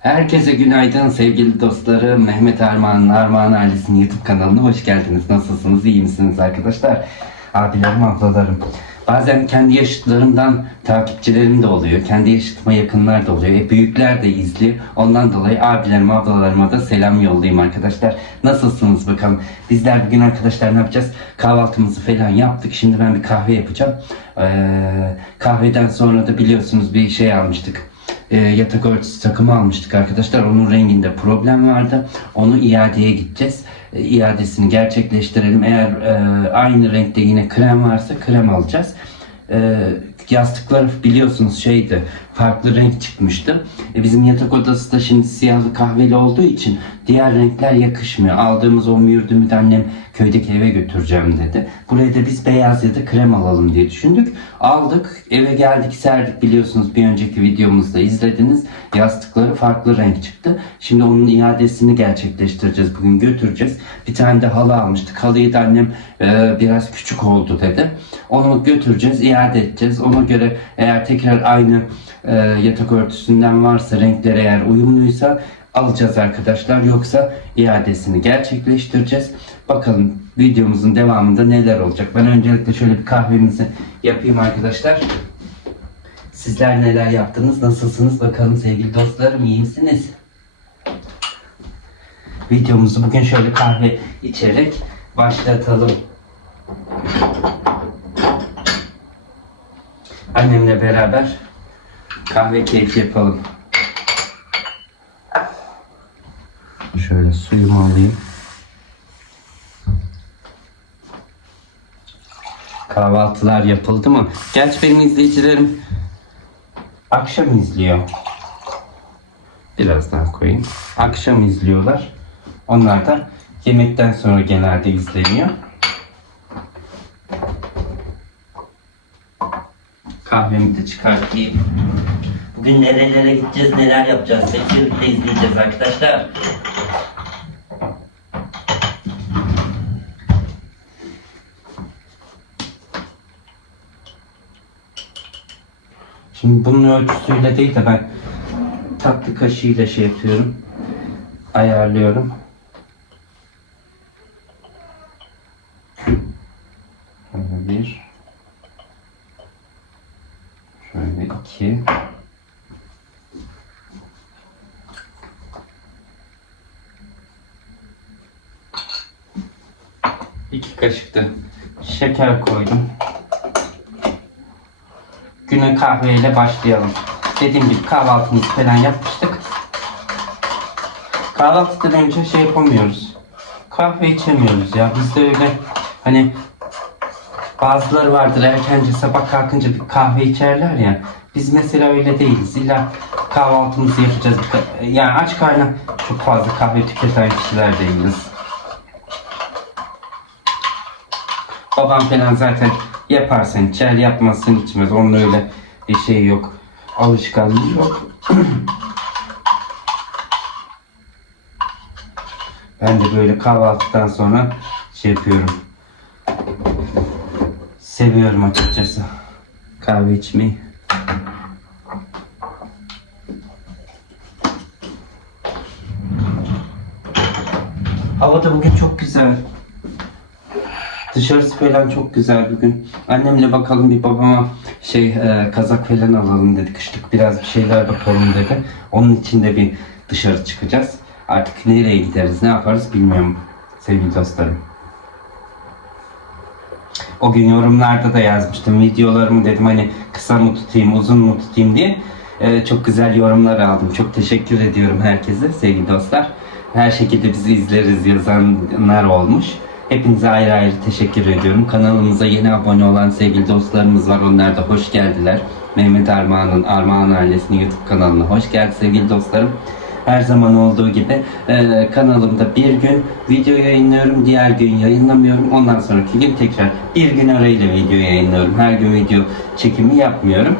Herkese günaydın sevgili dostlarım. Mehmet Armağan'ın Armağan ailesinin YouTube kanalına hoş geldiniz. Nasılsınız? iyi misiniz arkadaşlar? Abilerim, ablalarım. Bazen kendi yaşıtlarımdan takipçilerim de oluyor. Kendi yaşıtıma yakınlar da oluyor. E, büyükler de izliyor. Ondan dolayı abilerim, ablalarıma da selam yollayayım arkadaşlar. Nasılsınız bakalım? Bizler bugün arkadaşlar ne yapacağız? Kahvaltımızı falan yaptık. Şimdi ben bir kahve yapacağım. Ee, kahveden sonra da biliyorsunuz bir şey almıştık e, yatak örtüsü takımı almıştık arkadaşlar. Onun renginde problem vardı. Onu iadeye gideceğiz. E, iadesini gerçekleştirelim. Eğer e, aynı renkte yine krem varsa krem alacağız. E, yastıklar biliyorsunuz şeydi farklı renk çıkmıştı. E, bizim yatak odası da şimdi siyahlı kahveli olduğu için diğer renkler yakışmıyor. Aldığımız o mürdümü de annem köydeki eve götüreceğim dedi. Buraya da biz beyaz ya da krem alalım diye düşündük. Aldık eve geldik serdik biliyorsunuz bir önceki videomuzda izlediniz. Yastıkları farklı renk çıktı. Şimdi onun iadesini gerçekleştireceğiz. Bugün götüreceğiz. Bir tane de halı almıştık. Halıyı da annem e, biraz küçük oldu dedi. Onu götüreceğiz, iade edeceğiz. Ona göre eğer tekrar aynı e, yatak örtüsünden varsa, renkleri eğer uyumluysa alacağız arkadaşlar. Yoksa iadesini gerçekleştireceğiz. Bakalım videomuzun devamında neler olacak. Ben öncelikle şöyle bir kahvemizi yapayım arkadaşlar. Sizler neler yaptınız? Nasılsınız? Bakalım sevgili dostlarım iyi misiniz? Videomuzu bugün şöyle kahve içerek başlatalım. Annemle beraber kahve keyfi yapalım. Şöyle suyumu alayım. Kahvaltılar yapıldı mı? Gerçi benim izleyicilerim akşam izliyor. Biraz daha koyayım. Akşam izliyorlar. Onlar da yemekten sonra genelde izleniyor. Kahvemi de çıkartayım. Bugün nerelere gideceğiz, neler yapacağız? Birlikte izleyeceğiz arkadaşlar. Şimdi bunun ölçüsüyle değil de ben tatlı kaşığıyla şey yapıyorum. Ayarlıyorum. Şöyle bir. Şöyle iki. İki kaşık da şeker koydum. Güne kahveyle başlayalım. Dediğim gibi kahvaltımızı falan yapmıştık. Kahvaltıdan önce şey yapamıyoruz. Kahve içemiyoruz ya. Bizde öyle hani bazıları vardır erkence sabah kalkınca bir kahve içerler ya. Biz mesela öyle değiliz. İlla kahvaltımızı yapacağız. Yani aç karnına çok fazla kahve tüketen kişiler değiliz. Babam falan zaten yaparsan içer, yapmazsan içmez. Onun öyle bir şey yok. Alışkanlığı yok. ben de böyle kahvaltıdan sonra şey yapıyorum. Seviyorum açıkçası kahve içmeyi. Hava da bugün çok güzel. Dışarısı falan çok güzel bugün. Annemle bakalım bir babama şey e, kazak falan alalım dedi. Kışlık biraz bir şeyler bakalım dedi. Onun için de bir dışarı çıkacağız. Artık nereye gideriz, ne yaparız bilmiyorum sevgili dostlarım. O gün yorumlarda da yazmıştım videolarımı dedim hani kısa mı tutayım, uzun mu tutayım diye. E, çok güzel yorumlar aldım. Çok teşekkür ediyorum herkese sevgili dostlar. Her şekilde bizi izleriz yazanlar olmuş. Hepinize ayrı ayrı teşekkür ediyorum. Kanalımıza yeni abone olan sevgili dostlarımız var. Onlar da hoş geldiler. Mehmet Armağan'ın Armağan ailesinin YouTube kanalına hoş geldi sevgili dostlarım. Her zaman olduğu gibi e, kanalımda bir gün video yayınlıyorum, diğer gün yayınlamıyorum. Ondan sonraki gün tekrar bir gün arayla video yayınlıyorum. Her gün video çekimi yapmıyorum.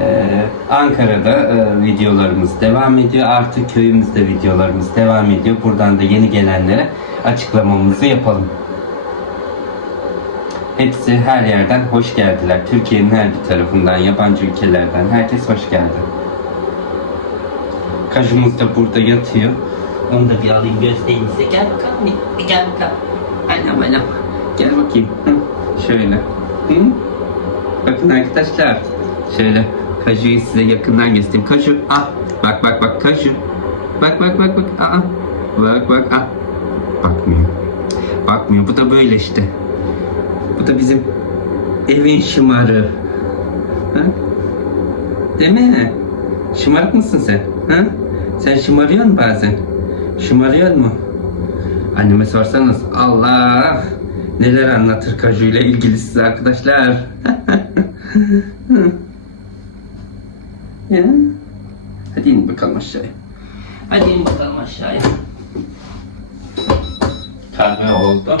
Ee, Ankara'da e, videolarımız devam ediyor. Artık köyümüzde videolarımız devam ediyor. Buradan da yeni gelenlere açıklamamızı yapalım. Hepsi her yerden hoş geldiler. Türkiye'nin her bir tarafından, yabancı ülkelerden herkes hoş geldi. Kajumuz da burada yatıyor. Onu da bir alayım göstereyim size. Gel bakalım bir, gel bakalım. Anam anam. Gel bakayım. Şöyle. Hı? Bakın arkadaşlar. Şöyle Kaju'yu size yakından göstereyim. Kaju ah. Bak bak bak Kaju. Bak bak bak bak. Aa. Bak bak ah. Bakmıyor. Bakmıyor. Bu da böyle işte. Bu da bizim evin şımarı. Ha? Değil mi? Şımarık mısın sen? Ha? Sen şımarıyor musun bazen? Şımarıyor mu? Anneme sorsanız Allah neler anlatır Kaju ile ilgili size arkadaşlar. ya. Hadi in bakalım aşağıya. Hadi in bakalım aşağıya. Kahve oldu.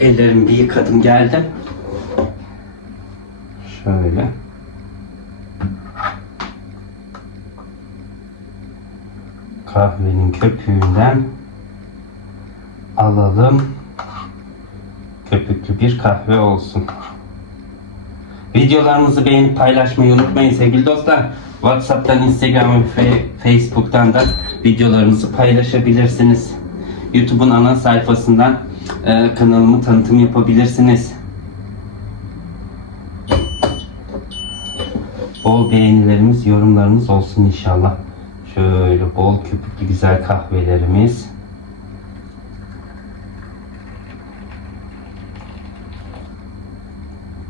Ellerimi bir yıkadım geldim. Şöyle. Köpüğünden alalım. Köpüklü bir kahve olsun. Videolarımızı beğenip paylaşmayı unutmayın sevgili dostlar. WhatsApp'tan, Instagram ve Facebook'tan da videolarımızı paylaşabilirsiniz. YouTube'un ana sayfasından e, kanalımı tanıtım yapabilirsiniz. Bol beğenilerimiz, yorumlarımız olsun inşallah. Şöyle bol köpüklü güzel kahvelerimiz.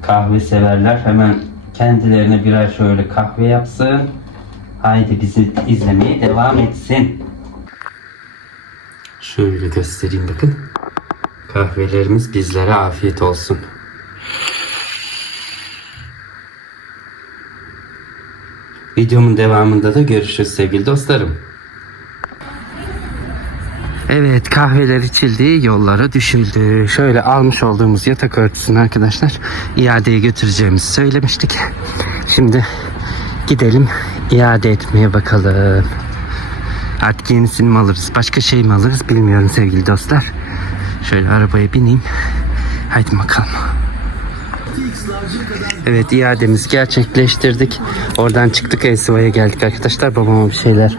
Kahve severler hemen kendilerine birer şöyle kahve yapsın. Haydi bizi izlemeye devam etsin. Şöyle göstereyim bakın. Kahvelerimiz bizlere afiyet olsun. Videomun devamında da görüşürüz sevgili dostlarım. Evet kahveler içildi yollara düşüldü. Şöyle almış olduğumuz yatak örtüsünü arkadaşlar iadeye götüreceğimizi söylemiştik. Şimdi gidelim iade etmeye bakalım. Artık yenisini mi alırız başka şey mi alırız bilmiyorum sevgili dostlar. Şöyle arabaya bineyim. Haydi bakalım. Evet iademizi gerçekleştirdik. Oradan çıktık Esiva'ya geldik arkadaşlar. Babama bir şeyler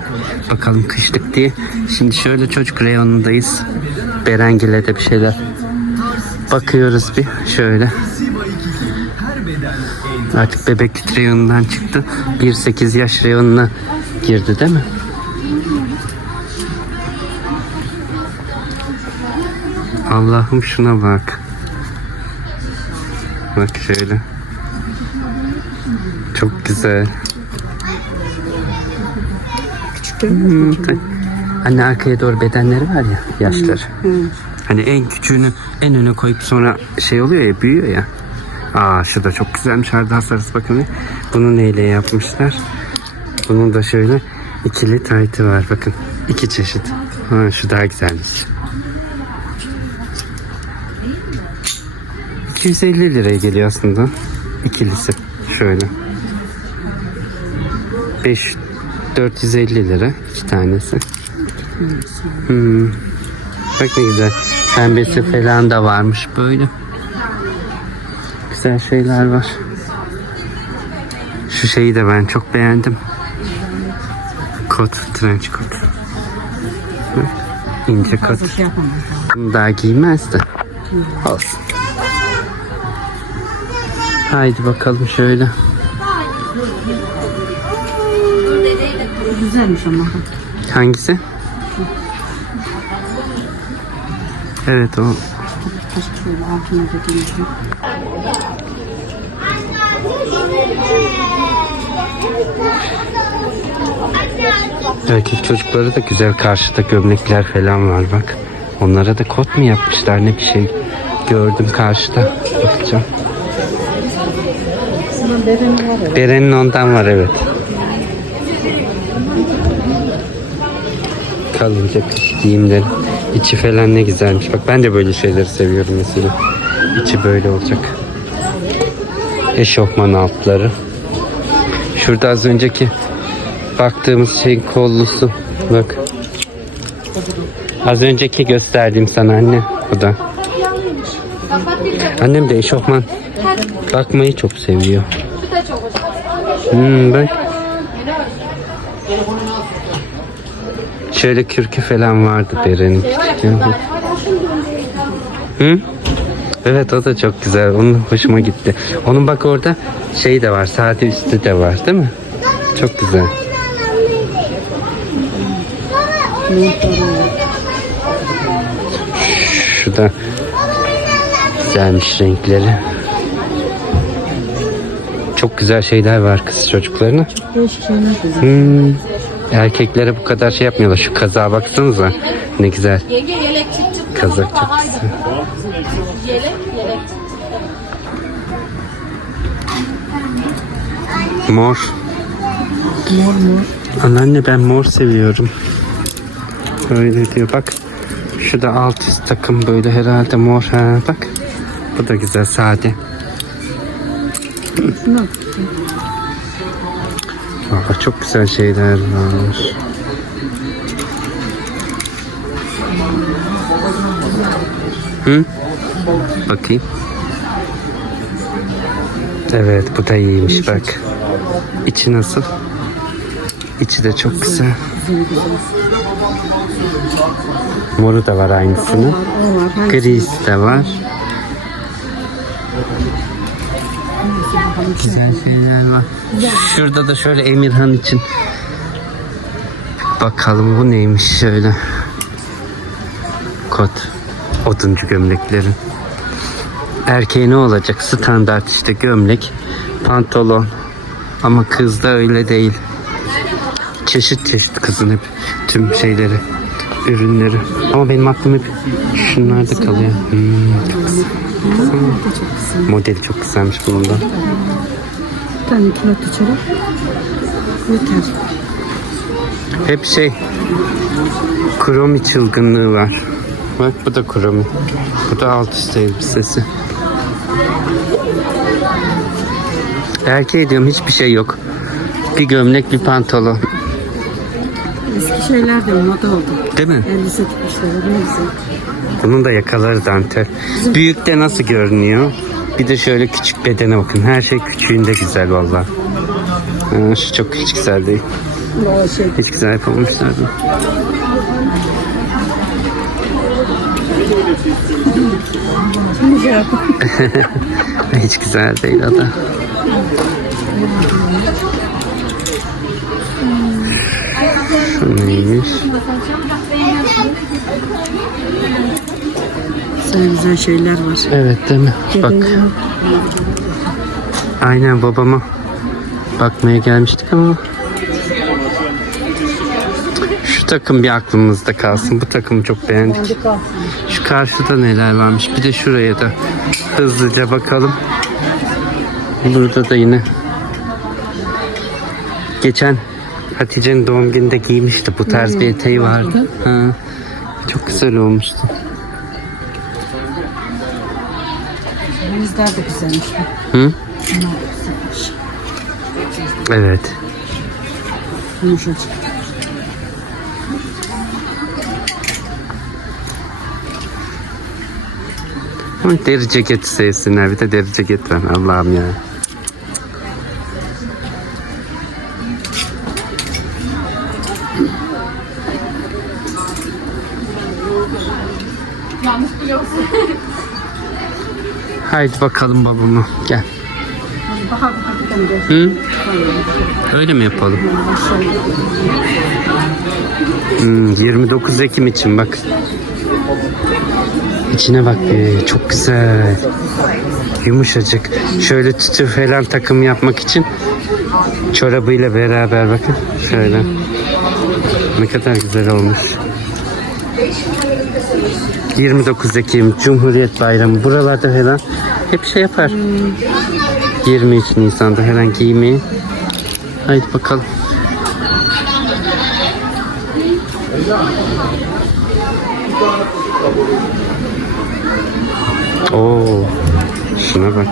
bakalım kışlık diye. Şimdi şöyle çocuk reyonundayız. Berengil'e de bir şeyler bakıyoruz bir şöyle. Artık bebeklik reyonundan çıktı. 1-8 yaş reyonuna girdi değil mi? Allah'ım şuna bak. Bak şöyle. Çok güzel. Hmm, Anne arkaya doğru bedenleri var ya yaşları. Hani en küçüğünü en öne koyup sonra şey oluyor ya büyüyor ya. Aa şu da çok güzelmiş hardal sarısı bakın. Bunu neyle yapmışlar? Bunun da şöyle ikili taytı var bakın. iki çeşit. Ha, şu daha güzelmiş. 250 liraya geliyor aslında. İkilisi. Şöyle. 5 450 lira iki tanesi. Hmm. Bak ne güzel. Pembesi falan da varmış böyle. Güzel şeyler var. Şu şeyi de ben çok beğendim. Kot, trench kot. İnce kot. Bunu daha giymez de. Olsun. Haydi bakalım şöyle. Güzelmiş ama. Hangisi? Evet o. Erkek çocukları da güzel karşıda gömlekler falan var bak. Onlara da kot mu yapmışlar ne bir şey gördüm karşıda. Bakacağım. Beren'in ondan var evet. Kalınca kış giyimleri. İçi falan ne güzelmiş. Bak ben de böyle şeyleri seviyorum mesela. İçi böyle olacak. eşofman altları. Şurada az önceki baktığımız şeyin kollusu. Bak. Az önceki gösterdiğim sana anne. Bu da. Annem de eşofman bakmayı çok seviyor. Hmm, bak. Şöyle kürkü falan vardı küçükken. Hı? Evet o da çok güzel. Onun hoşuma gitti. Onun bak orada şey de var. Sade üstü de var değil mi? Çok güzel. Şu da güzelmiş renkleri. Çok güzel şeyler var kız çocuklarına. De. Hmm. Erkeklere bu kadar şey yapmıyorlar. Şu kazağa baksanıza. Ne güzel. Kazak çok güzel. Mor. Mor mor. Anneanne ben mor seviyorum. Öyle diyor bak. Şu da alt üst takım böyle herhalde mor. Ha, bak. Bu da güzel sade. Valla çok güzel şeyler var. Hı? Bakayım. Evet bu da iyiymiş bak. İçi nasıl? İçi de çok güzel. Moru da var aynısını. Grisi de var. Güzel şeyler var. Şurada da şöyle Emirhan için. Bakalım bu neymiş şöyle. Kot. Oduncu gömleklerin. Erkeğe ne olacak? Standart işte gömlek, pantolon. Ama kızda öyle değil. Çeşit çeşit kızın hep tüm şeyleri, ürünleri. Ama benim aklım hep şunlarda kalıyor. Hmm, çok güzel. Modeli çok güzelmiş bunun da. Bir tane kilot içeri. Yeter. Hep şey kromi çılgınlığı var. Bak bu da kromi. Bu da alt üst elbisesi. Erkeğe diyorum hiçbir şey yok. Bir gömlek bir pantolon. Şeyler de moda oldu. Değil mi? Elbise tutmuşlar. Ne güzel. Bunun da yakaları dantel. Büyük de nasıl görünüyor? Bir de şöyle küçük bedene bakın. Her şey küçüğünde güzel valla. Şu çok hiç güzel değil. O şey. Hiç güzel yapamamışlar. da. Şimdi şey yap. Hiç güzel değil o da. Şu neymiş? Güzel güzel şeyler var. Evet değil mi? Bak aynen babama bakmaya gelmiştik ama şu takım bir aklımızda kalsın. Bu takımı çok beğendik. Şu karşıda neler varmış. Bir de şuraya da hızlıca bakalım. Burada da yine geçen Hatice'nin doğum gününde giymişti. Bu tarz bir eteği vardı. Ha, çok güzel olmuştu. Bizler de güzelmiş. Hı? Evet. Yumuşacık. Ama deri ceketi sevsinler. Bir de deri ceket var. Allah'ım ya. Haydi bakalım babamı. Gel. Hı? Öyle mi yapalım? Hmm, 29 Ekim için bak. İçine bak be, çok güzel. Yumuşacık. Şöyle tütü falan takım yapmak için çorabıyla beraber bakın. Şöyle. Ne kadar güzel olmuş. 29 Ekim Cumhuriyet Bayramı buralarda falan hep şey yapar. 23 Nisan'da falan giymeyi. Haydi bakalım. Oo, şuna bak.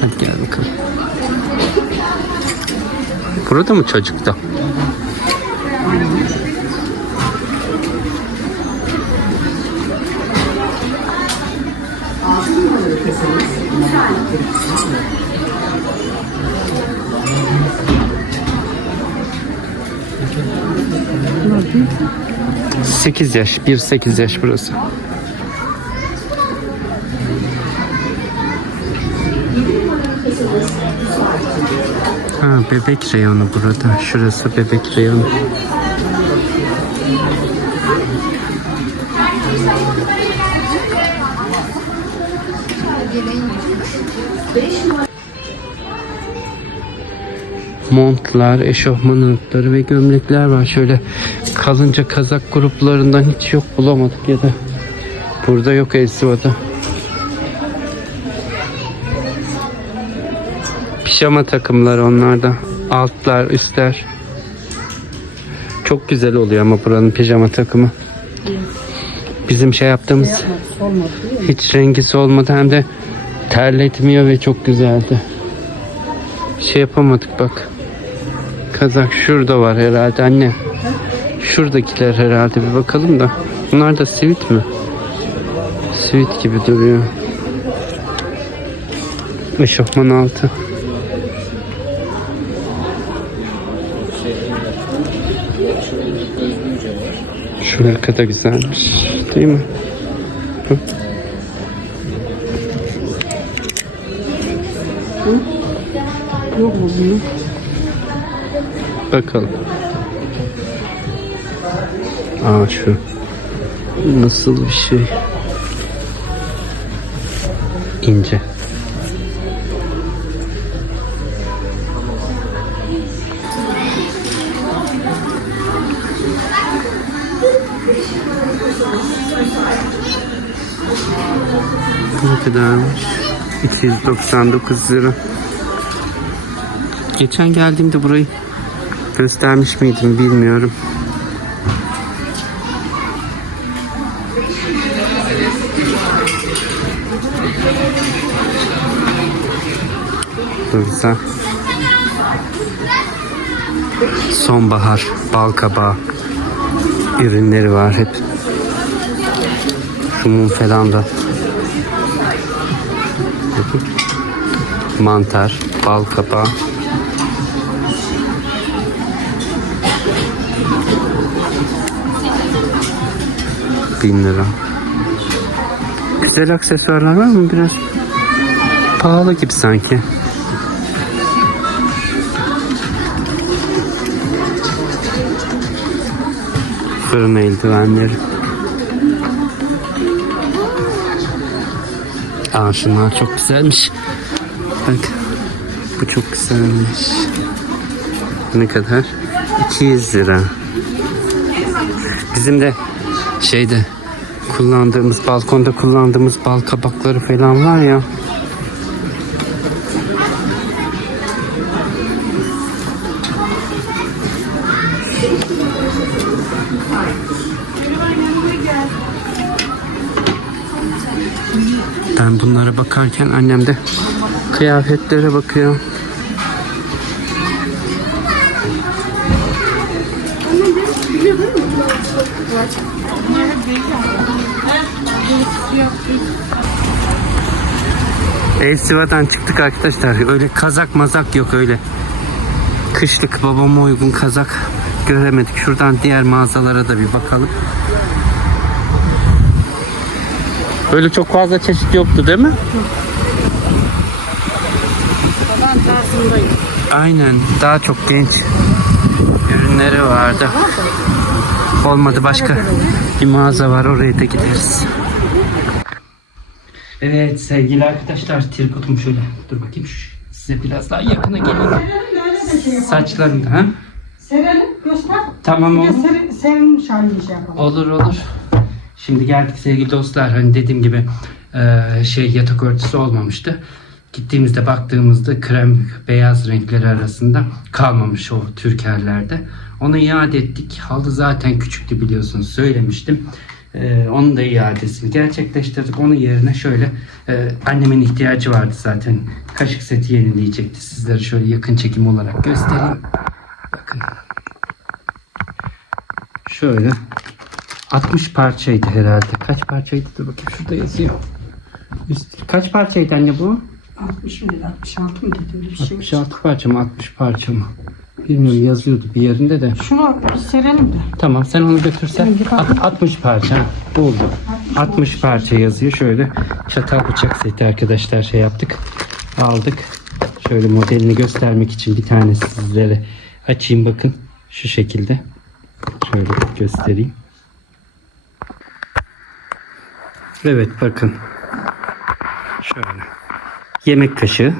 Hadi gel bakalım. Burada mı çocukta? Sekiz yaş, bir sekiz yaş burası. Ha bebek reyonu burada. Şurası bebek reyonu. Montlar, eşofman ırkları ve gömlekler var. Şöyle kalınca kazak gruplarından hiç yok bulamadık ya da burada yok Elsiva'da. Pijama takımları onlarda. Altlar, üstler. Çok güzel oluyor ama buranın pijama takımı. Bizim şey yaptığımız Olmadı değil mi? hiç rengi solmadı hem de terletmiyor ve çok güzeldi. Şey yapamadık bak. Kazak şurada var herhalde anne. Şuradakiler herhalde bir bakalım da. Bunlar da sivit mi? Sivit gibi duruyor. Eşofman altı. Şu hırka da güzelmiş. Değil mi? Yok mu bunun? Bakalım. Aa şu. Nasıl bir şey? İnce. Ne kadarmış? 299 lira. Geçen geldiğimde burayı göstermiş miydim bilmiyorum. Burada sonbahar, bal ürünleri var hep. Şu mum falan da. Mantar, bal kabağı. Bin lira. Güzel aksesuarlar var mı? Biraz pahalı gibi sanki. Fırın eldivenleri. Aa şunlar çok güzelmiş. Bak. Bu çok güzelmiş. Ne kadar? 200 lira. Bizim de şeyde kullandığımız balkonda kullandığımız bal kabakları falan var ya. Ben bunlara bakarken annem de kıyafetlere bakıyor. Elsiva'dan çıktık arkadaşlar. Öyle kazak mazak yok öyle. Kışlık babama uygun kazak göremedik. Şuradan diğer mağazalara da bir bakalım. Böyle çok fazla çeşit yoktu değil mi? Tarzındayım. Aynen. Daha çok genç ürünleri vardı. Olmadı başka bir mağaza var oraya da gideriz. Evet sevgili arkadaşlar tripodum şöyle dur bakayım size biraz daha yakına geleyim. Saçlarında ha? Serelim göster. Tamam olur. serin, serin halini şey yapalım. Olur olur. Şimdi geldik sevgili dostlar. Hani dediğim gibi e, şey yatak örtüsü olmamıştı. Gittiğimizde baktığımızda krem beyaz renkleri arasında kalmamış o türkerlerde. Onu iade ettik. Halı zaten küçüktü biliyorsunuz söylemiştim. Ee, onun da iadesini gerçekleştirdik. Onun yerine şöyle e, annemin ihtiyacı vardı zaten. Kaşık seti yenileyecekti. Sizlere şöyle yakın çekim olarak göstereyim. Bakın. Şöyle 60 parçaydı herhalde. Kaç parçaydı? Dur bakayım şurada yazıyor. Üst, kaç parçaydı anne bu? 60 mıydı? 66 mıydı? Öyle bir şey. 66 parça mı 60 parça mı? Bilmiyorum yazıyordu bir yerinde de. Şunu bir serelim de. Tamam sen onu götürsen. Alt- 60 parça buldu. 60 parça yazıyor. Şöyle çatal bıçak seti arkadaşlar şey yaptık. Aldık. Şöyle modelini göstermek için bir tane sizlere açayım bakın. Şu şekilde. Şöyle göstereyim. Evet bakın. Şöyle. Yemek kaşığı,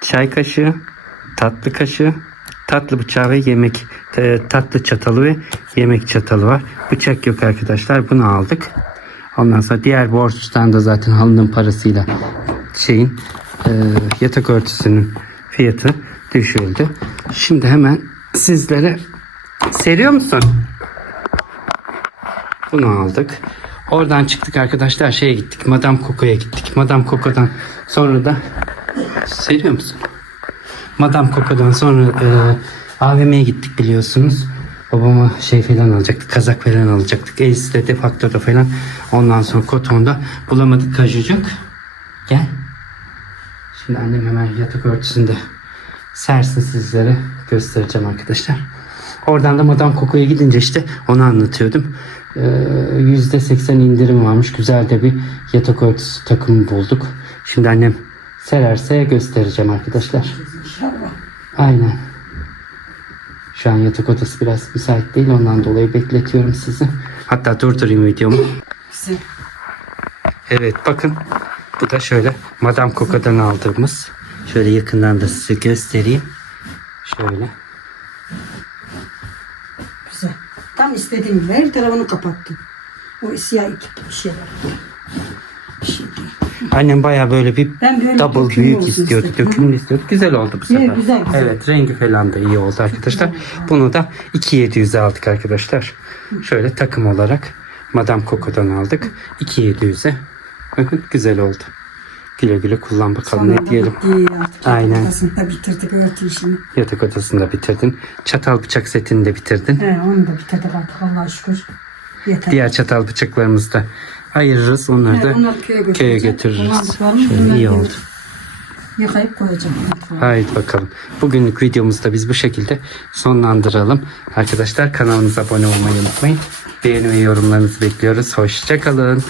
çay kaşığı, tatlı kaşığı, tatlı bıçağı ve yemek e, tatlı çatalı ve yemek çatalı var. Bıçak yok arkadaşlar. Bunu aldık. Ondan sonra diğer borçtan da zaten halının parasıyla şeyin e, yatak örtüsünün fiyatı düşürdü. Şimdi hemen sizlere seriyor musun? Bunu aldık. Oradan çıktık arkadaşlar şeye gittik. Madame Coco'ya gittik. Madame Coco'dan sonra da seriyor musun? Madame Coco'dan sonra e, AVM'ye gittik biliyorsunuz. Babama şey falan alacaktık. Kazak falan alacaktık. Ace'de, Defacto'da falan. Ondan sonra Koton'da bulamadık kajucuk. Gel. Şimdi annem hemen yatak örtüsünde sersin sizlere göstereceğim arkadaşlar. Oradan da Madame Coco'ya gidince işte onu anlatıyordum. Ee, %80 indirim varmış. Güzel de bir yatak örtüsü takımı bulduk. Şimdi annem sererse göstereceğim arkadaşlar. Aynen. Şu an yatak odası biraz müsait değil. Ondan dolayı bekletiyorum sizi. Hatta durdurayım videomu. Güzel. Evet bakın. Bu da şöyle Madame Coco'dan aldığımız. Şöyle yakından da size göstereyim. Şöyle. Güzel. Tam istediğim gibi her tarafını kapattım. O siyah iki şey var. Şimdi. Annem baya böyle bir Ben böyle double dökümlü büyük olsun istiyordu. istedim. Dökümlü istiyordu. Güzel oldu bu sefer. Evet, güzel, güzel. Evet rengi falan da iyi oldu arkadaşlar. Bunu da 2700'e aldık arkadaşlar. Şöyle takım olarak Madame Coco'dan aldık. 2700'e. Bakın güzel oldu. Güle güle kullan bakalım ne Sonra da diyelim. bitti artık. Aynen. Odasında bitirdik örtü işini. Yatak odasını da bitirdin. Çatal bıçak setini de bitirdin. He, onu da bitirdik artık Allah'a şükür. Yeter. Diğer çatal bıçaklarımızı da ayırırız. Onları He, da onları köye köye götürürüz. Şöyle iyi oldu. Yıkayıp koyacağım. Haydi bakalım. Bugünlük videomuzu da biz bu şekilde sonlandıralım. Arkadaşlar kanalımıza abone olmayı unutmayın. Beğeni ve yorumlarınızı bekliyoruz. Hoşçakalın.